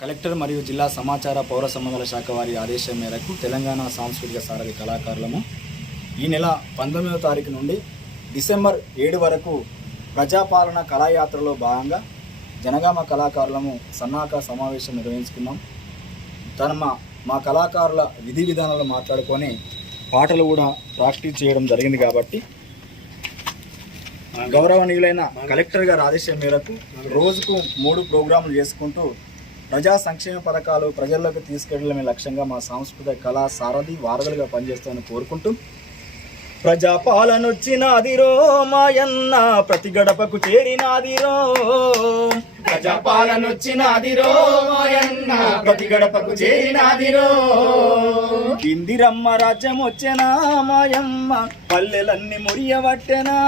Collector మరియు జిల్లా సమాచార పౌర సంబంధాల శాఖ వారి ఆదేశం మేరకు తెలంగాణ సాంస్కృతిక సారథి కళాకారులము ఈ నెల 19వ తారీఖు నుండి డిసెంబర్ 7 వరకు ప్రజాపాలన కళాయాత్రలో భాగంగా జనగామ కళాకారులము సన్నాహక సమావేశం నిర్వహించుకున్నాం. మా కళాకారుల విధి విధానాలు మాట్లాడుకొని పాటలు కూడా ప్రాక్టీస్ చేయడం జరిగింది. కాబట్టి గౌరవనీయులైన కలెక్టర్ గారి ఆదేశం మేరకు రోజుకు 3 ప్రోగ్రాములు చేసుకుంటూ ప్రజా సంక్షేమ పథకాలు ప్రజల్లోకి తీసుకెళ్లడమే లక్ష్యంగా మా సాంస్కృతిక కళా సారథి వారధులుగా పనిచేస్తామని కోరుకుంటూ ప్రజాపాలనొచ్చినాదిరో మాయన్న ప్రతి గడపకు చేరినాదిరో, ప్రజాపాలనొచ్చినాదిరో మాయన్న ప్రతి గడపకు చేరినాదిరో, ఇందిరమ్మ రాజ్యం వచ్చేనా మాయమ్మ పల్లెలన్నీ మురియవట్టెనా,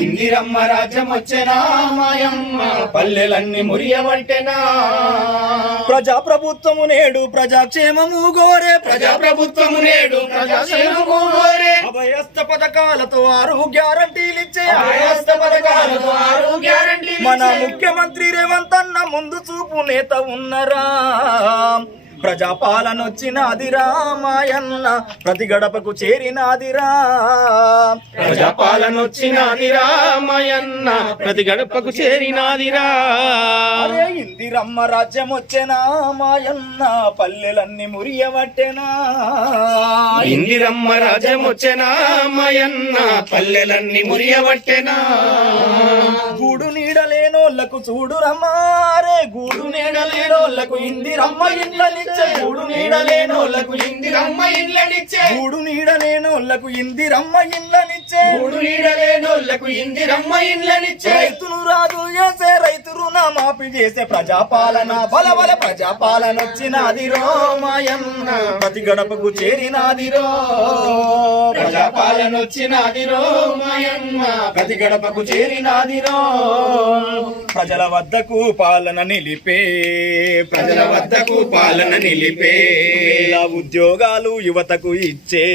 ఇందిరమ్మ రాజ్యం వచ్చేనా మాయమ్మ పల్లెలన్నీ మురియవట్టెనా, ప్రజాప్రభుత్వము నేడు ప్రజాక్షేమము గోరే, ప్రజాప్రభుత్వము నేడు ప్రజాక్షేమము గోరే, అభయస్థ పథకాలతో 6 గ్యారంటీలిచ్చే, అభయస్థ పథకాలతో 6 గ్యారంటీలు మన ముఖ్యమంత్రి రేవంత్ అన్న ముందు చూపు నేత ఉన్నరా, ప్రజాపాలనొచ్చినాదిరా మాయన్న ప్రతి గడపకు చేరినాదిరా, ప్రజాపాలనొచ్చినాదిరా మాయన్న ప్రతి గడపకు చేరినాదిరా, అరే ఇందిరమ్మ రాజ్యం వచ్చేనా మాయన్న పల్లెలన్నీ మురియవట్టెనా, ఇందిరమ్మ రాజ్యం వచ్చేనా మాయన్న పల్లెలన్నీ మురియవట్టెనా, గూడు నీడలేనోళ్లకు చూడురమ్మా రే, గూడు నీడలేనోళ్లకు ఇందిరమ్మ ఇండ్లని, గూడు నీడలేనోళ్లకు ఇందిరమ్మ ఇండ్లనిచ్చే, గూడు నీడలేనోళ్లకు ఇందిరమ్మ ఇండ్లనిచ్చే, గూడు నీడలేనోళ్లకు ఇందిరమ్మ ఇండ్లనిచ్చే, రైతులు రాజు చేసే రైతు రుణమాఫీ చేసే, ప్రజాపాలన బలబల ప్రజాపాలనొచ్చినాదిరో మాయన్న ప్రతి గడపకు చేరినాదిరో, ప్రజాపాలనొచ్చినాదిరో మాయన్న ప్రతి గడపకు చేరినాదిరో, ప్రజల వద్దకు పాలన నిలిపే, ప్రజల వద్దకు పాలన నిలిపే, ఉద్యోగాలు యువతకు ఇచ్చే.